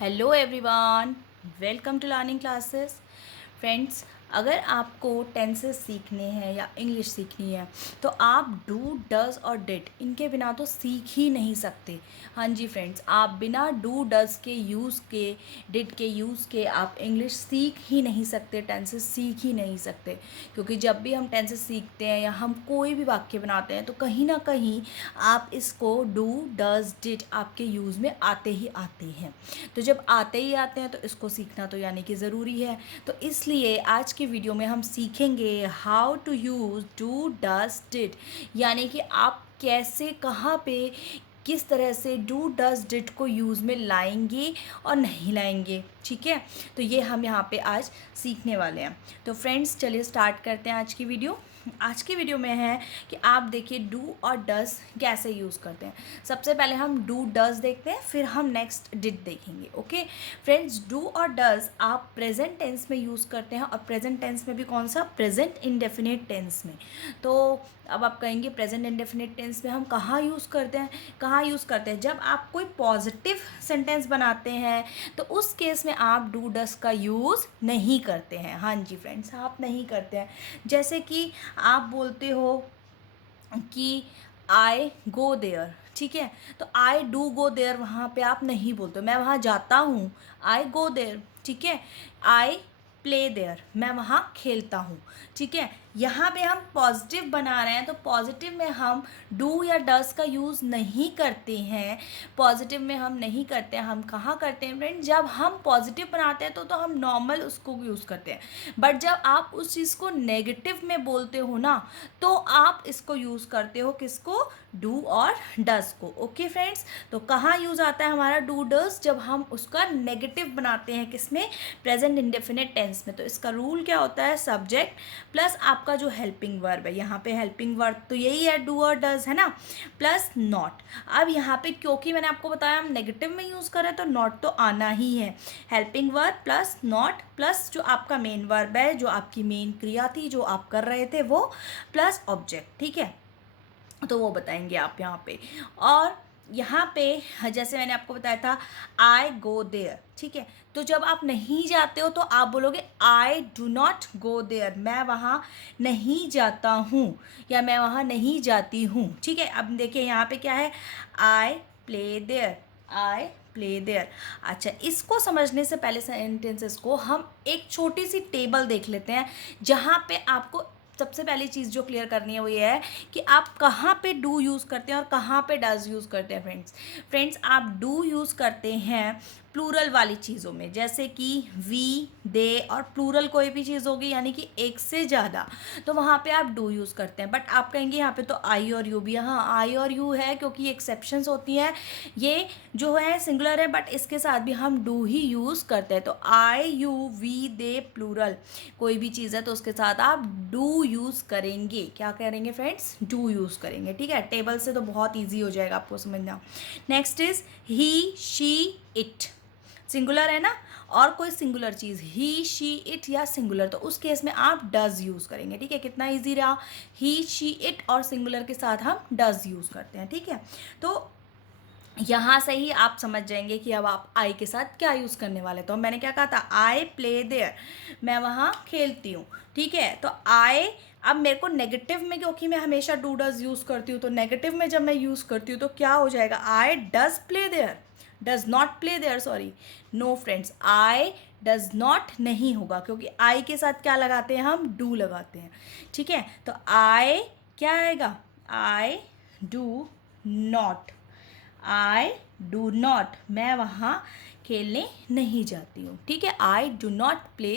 Hello everyone, welcome to learning classes. Friends, अगर आपको tenses सीखने हैं या इंग्लिश सीखनी है तो आप डू डज और डिड इनके बिना तो सीख ही नहीं सकते। हाँ जी फ्रेंड्स, आप बिना डू डज के यूज़ के डिड के यूज़ के आप इंग्लिश सीख ही नहीं सकते, टेंसेस सीख ही नहीं सकते। क्योंकि जब भी हम टेंसेस सीखते हैं या हम कोई भी वाक्य बनाते हैं तो कहीं ना कहीं आप इसको डू डज डिड आपके यूज़ में आते ही आते हैं। तो जब आते ही आते हैं तो इसको सीखना तो यानी कि ज़रूरी है। तो इसलिए आज की वीडियो में हम सीखेंगे how to use do does did, यानी कि आप कैसे कहाँ पे किस तरह से डू डज डिड को यूज़ में लाएंगे और नहीं लाएंगे। ठीक है, तो ये हम यहाँ पे आज सीखने वाले हैं। तो फ्रेंड्स चलिए स्टार्ट करते हैं आज की वीडियो। आज की वीडियो में है कि आप देखिए डू और डज कैसे यूज़ करते हैं। सबसे पहले हम डू डज देखते हैं, फिर हम नेक्स्ट डिड देखेंगे। ओके फ्रेंड्स, डू और डज आप प्रेजेंट टेंस में यूज़ करते हैं, और प्रेजेंट टेंस में भी कौन सा, प्रेजेंट इंडेफिनिट टेंस में। तो अब आप कहेंगे प्रेजेंट इंडेफिनिट टेंस में हम कहाँ यूज़ करते हैं, कहाँ यूज़ करते हैं जब आप कोई पॉजिटिव सेंटेंस बनाते हैं तो उस केस में आप डू डज का यूज़ नहीं करते हैं। हाँ जी फ्रेंड्स, आप नहीं करते हैं। जैसे कि आप बोलते हो कि आई गो देयर, ठीक है, तो आई डू गो देयर वहाँ पे आप नहीं बोलते, मैं वहाँ जाता हूँ, आई गो देयर। ठीक है, आई प्ले देयर, मैं वहाँ खेलता हूँ। ठीक है, यहाँ पे हम पॉजिटिव बना रहे हैं तो पॉजिटिव में हम डू या डस का यूज़ नहीं करते हैं। पॉजिटिव में हम नहीं करते हैं। हम कहाँ करते हैं फ्रेंड, जब हम पॉजिटिव बनाते हैं तो हम नॉर्मल उसको यूज़ करते हैं। बट जब आप उस चीज़ को नेगेटिव में बोलते हो ना, तो आप इसको यूज़ करते हो, किसको, डू और डस को। ओके फ्रेंड्स, तो कहाँ यूज़ आता है हमारा डू डस, जब हम उसका नेगेटिव बनाते हैं, किसमें, प्रेजेंट इंडेफिनिट टेंस में। तो इसका रूल क्या होता है, सब्जेक्ट प्लस आपका जो हेल्पिंग वर्ब है, यहाँ पे हेल्पिंग वर्ब तो यही है, डू और डज है ना, प्लस नॉट। अब यहाँ पे क्योंकि मैंने आपको बताया हम नेगेटिव में यूज़ करें तो नॉट तो आना ही है। Helping verb plus not plus जो आपका मेन वर्ब है, जो आपकी मेन क्रिया थी, जो आप कर रहे थे वो, प्लस ऑब्जेक्ट। ठीक है, तो वो बताएंगे आप यहाँ पे। और यहाँ पे जैसे मैंने आपको बताया था आई गो देयर, ठीक है, तो जब आप नहीं जाते हो तो आप बोलोगे I do not go there, मैं वहाँ नहीं जाता हूँ या मैं वहाँ नहीं जाती हूँ। ठीक है, अब देखिए यहाँ पे क्या है, I play there, I play there. अच्छा, इसको समझने से पहले सेंटेंसेस को हम एक छोटी सी टेबल देख लेते हैं, जहाँ पे आपको सबसे पहली चीज़ जो क्लियर करनी है वो ये है कि आप कहाँ पे डू यूज़ करते हैं और कहाँ पे डज यूज़ करते हैं। फ्रेंड्स आप डू यूज़ करते हैं प्लूरल वाली चीज़ों में, जैसे कि वी, दे, और प्लूरल कोई भी चीज़ होगी यानी कि एक से ज़्यादा, तो वहाँ पे आप डू यूज़ करते हैं। बट आप कहेंगे यहाँ पे तो आई और यू भी, हाँ आई और यू है क्योंकि एक्सेप्शंस होती हैं, ये जो है सिंगुलर है बट इसके साथ भी हम डू ही यूज़ करते हैं। तो आई, यू, वी, दे, प्लूरल कोई भी चीज़ है तो उसके साथ आप डू यूज़ करेंगे। क्या करेंगे फ्रेंड्स, डू यूज़ करेंगे। ठीक है, टेबल से तो बहुत ईजी हो जाएगा आपको समझना। Next is he, she, it, singular है ना, और कोई singular cheese, he, she, it या सिंगुलर, तो उस केस में आप डज यूज़ करेंगे। ठीक है, कितना ईजी रहा, ही, शी, इट और सिंगुलर के साथ हम डज यूज़ करते हैं। ठीक है, तो यहाँ से ही आप समझ जाएंगे कि अब आप आई के साथ क्या यूज़ करने वाले। तो मैंने क्या कहा था, आई प्ले देयर, मैं वहाँ खेलती हूँ। ठीक है, तो आई, अब मेरे को नेगेटिव में, क्योंकि मैं हमेशा डू डज यूज़ करती हूँ, तो नेगेटिव में जब मैं यूज़ करती हूँ तो क्या हो जाएगा, I does play there, does not play there, sorry, no friends, I does not नहीं होगा क्योंकि आई के साथ क्या लगाते हैं, हम डू लगाते हैं। ठीक है, तो आई क्या आएगा, I do not, I do not, मैं वहाँ खेलने नहीं जाती हूँ। ठीक है, I do not play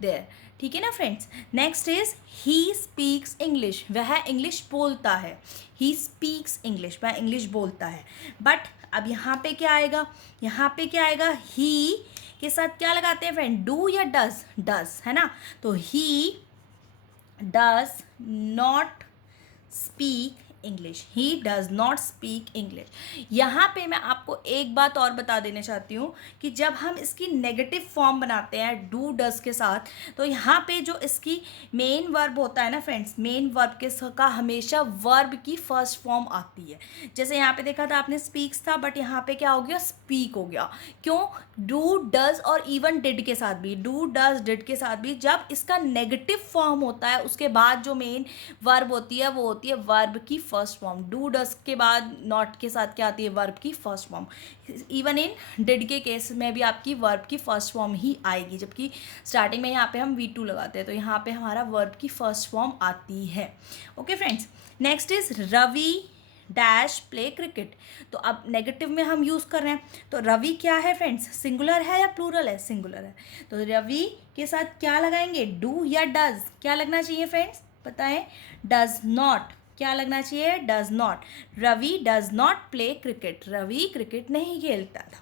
there. ठीक है ना friends. Next is he speaks English, वह इंग्लिश बोलता है। ही स्पीक्स इंग्लिश, वह इंग्लिश बोलता है। बट अब यहाँ पे क्या आएगा, यहाँ पे क्या आएगा, ही के साथ क्या लगाते हैं फ्रेंड, डू या डज, डज है ना, तो he does not speak English, he does not speak English. यहाँ पे मैं आपको एक बात और बता देना चाहती हूँ कि जब हम इसकी नेगेटिव फॉर्म बनाते हैं डू डज के साथ, तो यहाँ पे जो इसकी मेन वर्ब होता है ना फ्रेंड्स, मेन वर्ब के का हमेशा वर्ब की फर्स्ट फॉर्म आती है। जैसे यहाँ पे देखा था आपने स्पीक्स था, बट यहाँ पे क्या हो गया, स्पीक हो गया। क्यों? डू डज और इवन डिड के साथ भी, डू डज डिड के साथ भी जब इसका नेगेटिव फॉर्म होता है, उसके बाद जो मेन वर्ब होती है वो होती है वर्ब की फर्स्ट फॉर्म। डू डज के बाद नॉट के साथ क्या आती है, वर्ब की first form. Even in did के केस में भी आपकी वर्ब की फर्स्ट फॉर्म ही आएगी, जबकि स्टार्टिंग में यहाँ पे हम V2 लगाते हैं, तो यहाँ पे हमारा वर्ब की फर्स्ट फॉर्म आती है। Okay friends, next is Ravi dash play cricket. तो अब नेगेटिव में हम यूज़ कर रहे हैं, तो रवि क्या है फ्रेंड्स, सिंगुलर है या प्लूरल है, सिंगुलर है। तो रवि के साथ क्या लगाएंगे, डू या डज, क्या लगना चाहिए फ्रेंड्स, बताएं, डज नॉट, क्या लगना चाहिए, does not. Ravi does not play cricket, Ravi cricket नहीं खेलता था।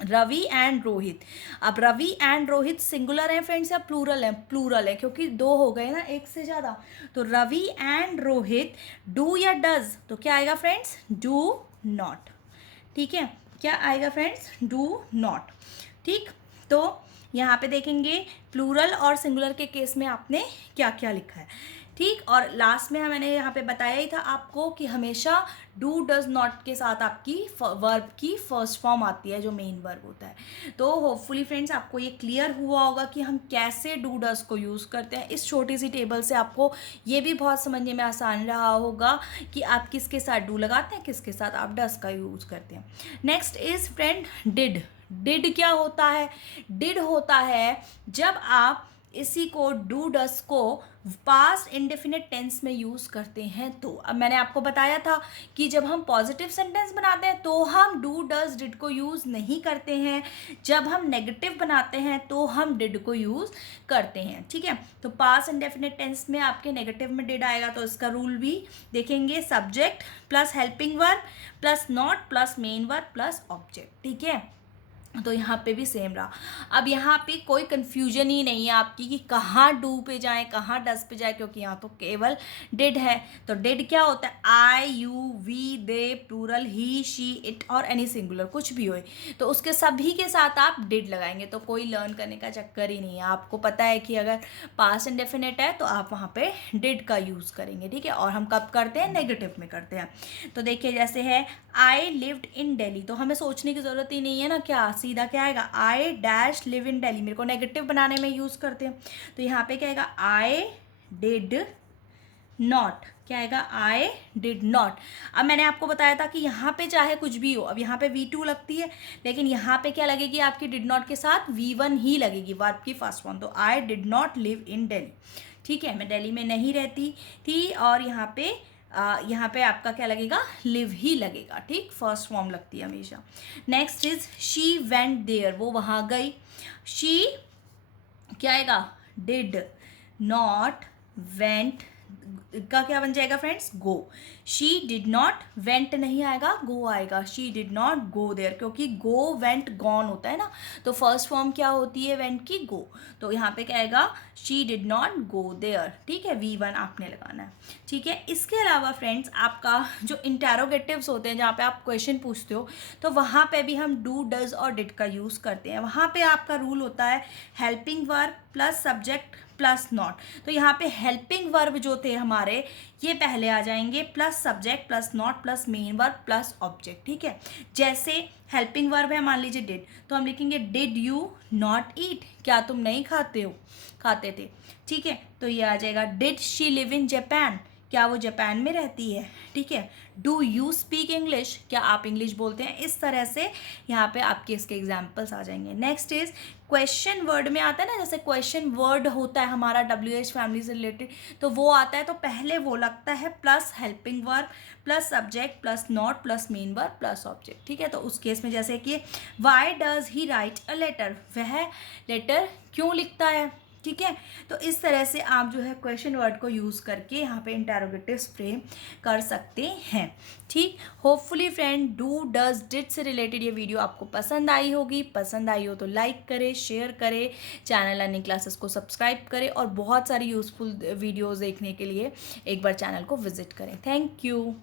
रवि एंड रोहित, अब रवि एंड रोहित सिंगुलर है फ्रेंड्स या प्लूरल है, प्लूरल है, क्योंकि दो हो गए ना, एक से ज़्यादा। तो रवि एंड रोहित डू या डज, तो क्या आएगा फ्रेंड्स, डू नॉट। ठीक है, क्या आएगा फ्रेंड्स, डू नॉट। ठीक, तो यहाँ पे देखेंगे प्लूरल और सिंगुलर के केस में आपने क्या क्या लिखा है। ठीक, और लास्ट में मैंने यहाँ पे बताया ही था आपको कि हमेशा डू डज नॉट के साथ आपकी वर्ब की फर्स्ट फॉर्म आती है, जो मेन वर्ब होता है। तो होपफुली फ्रेंड्स आपको ये क्लियर हुआ होगा कि हम कैसे डू डज को यूज़ करते हैं। इस छोटी सी टेबल से आपको ये भी बहुत समझने में आसान रहा होगा कि आप किसके साथ डू लगाते हैं, किसके साथ आप डज का यूज़ करते हैं। Next is friend did. Did क्या होता है, डिड होता है जब आप इसी को डू डस को पास्ट इंडेफिनिट टेंस में यूज़ करते हैं। तो अब मैंने आपको बताया था कि जब हम पॉजिटिव सेंटेंस बनाते हैं तो हम डू डस डिड को यूज़ नहीं करते हैं, जब हम नेगेटिव बनाते हैं तो हम डिड को यूज़ करते हैं। ठीक है, तो पास्ट इंडेफिनिट टेंस में आपके नेगेटिव में डिड आएगा, तो इसका रूल भी देखेंगे, subject plus helping verb plus not plus main verb plus object. ठीक है, तो यहाँ पे भी सेम रहा। अब यहाँ पे कोई कन्फ्यूजन ही नहीं है आपकी कि कहाँ डू पे जाएं, कहाँ डस पे जाए, क्योंकि यहाँ तो केवल डिड है। तो डिड क्या होता है, I, you, we, they, plural, he, she, it और एनी सिंगुलर कुछ भी हो, तो उसके सभी के साथ आप डिड लगाएंगे। तो कोई लर्न करने का चक्कर ही नहीं है, आपको पता है कि अगर पास्ट इंडेफिनिट है तो आप वहाँ पे डिड का यूज़ करेंगे। ठीक है, और हम कब करते हैं, नेगेटिव में करते हैं। तो देखिए जैसे है आई लिव्ड इन दिल्ली, तो हमें सोचने की ज़रूरत ही नहीं है ना, क्या सीधा क्या आएगा, I dash live in Delhi, मेरे को नेगेटिव बनाने में यूज़ करते हैं। तो यहाँ पे क्या आएगा, आई डिड नॉट, क्या आएगा, आई डिड नॉट। अब मैंने आपको बताया था कि यहाँ पे चाहे कुछ भी हो, अब यहाँ पे V2 लगती है, लेकिन यहाँ पे क्या लगेगी आपकी डिड नॉट के साथ V1 ही लगेगी, वर्ब की फर्स्ट फॉर्म। तो I did not live in Delhi. ठीक है, मैं दिल्ली में नहीं रहती थी, और यहाँ पे आपका क्या लगेगा, लिव ही लगेगा। ठीक, फर्स्ट फॉर्म लगती है हमेशा। Next is she went there, वो वहाँ गई। शी क्या आएगा, डिड नॉट वेंट का क्या बन जाएगा friends, go. She did not, went नहीं आएगा, गो आएगा। She did not go there, क्योंकि गो वेंट गॉन होता है ना, तो फर्स्ट फॉर्म क्या होती है वेंट की, गो। तो यहाँ पे क्या आएगा, she did not go there. ठीक है, V1 आपने लगाना है। ठीक है, इसके अलावा फ्रेंड्स आपका जो इंटेरोगेटिव्स होते हैं, जहाँ पे आप क्वेश्चन पूछते हो, तो वहाँ पे भी हम डू डज और डिड का यूज़ करते हैं। वहाँ पे आपका रूल होता है helping verb plus subject plus not. तो यहाँ पे हेल्पिंग वर्ब जो थे हमारे, ये पहले आ जाएंगे, plus subject plus not plus main verb plus object. ठीक है, जैसे हेल्पिंग वर्ब है मान लीजिए डिड, तो हम लिखेंगे डिड यू नॉट ईट, क्या तुम नहीं खाते थे। ठीक है, तो ये आ जाएगा did she live in Japan, क्या वो जापान में रहती है। ठीक है, डू यू स्पीक इंग्लिश, क्या आप इंग्लिश बोलते हैं। इस तरह से यहाँ पे आपके इसके एग्जाम्पल्स आ जाएंगे। नेक्स्ट इज क्वेश्चन वर्ड में आता है ना, जैसे क्वेश्चन वर्ड होता है हमारा WH फैमिली से रिलेटेड, तो वो आता है, तो पहले वो लगता है plus helping verb plus subject plus not plus main verb plus object. ठीक है, तो उस केस में जैसे कि why does he write a letter, वह लेटर क्यों लिखता है। ठीक है। तो इस तरह से आप जो है क्वेश्चन वर्ड को यूज़ करके यहाँ पे इंटेरोगेटिव्स फ्रेम कर सकते हैं। ठीक, hopefully friend do does did से रिलेटेड ये वीडियो आपको पसंद आई होगी। पसंद आई हो तो लाइक करें, शेयर करें, चैनल लर्निंग क्लासेस को सब्सक्राइब करें और बहुत सारी यूज़फुल वीडियोज़ देखने के लिए एक बार चैनल को विजिट करें। Thank you.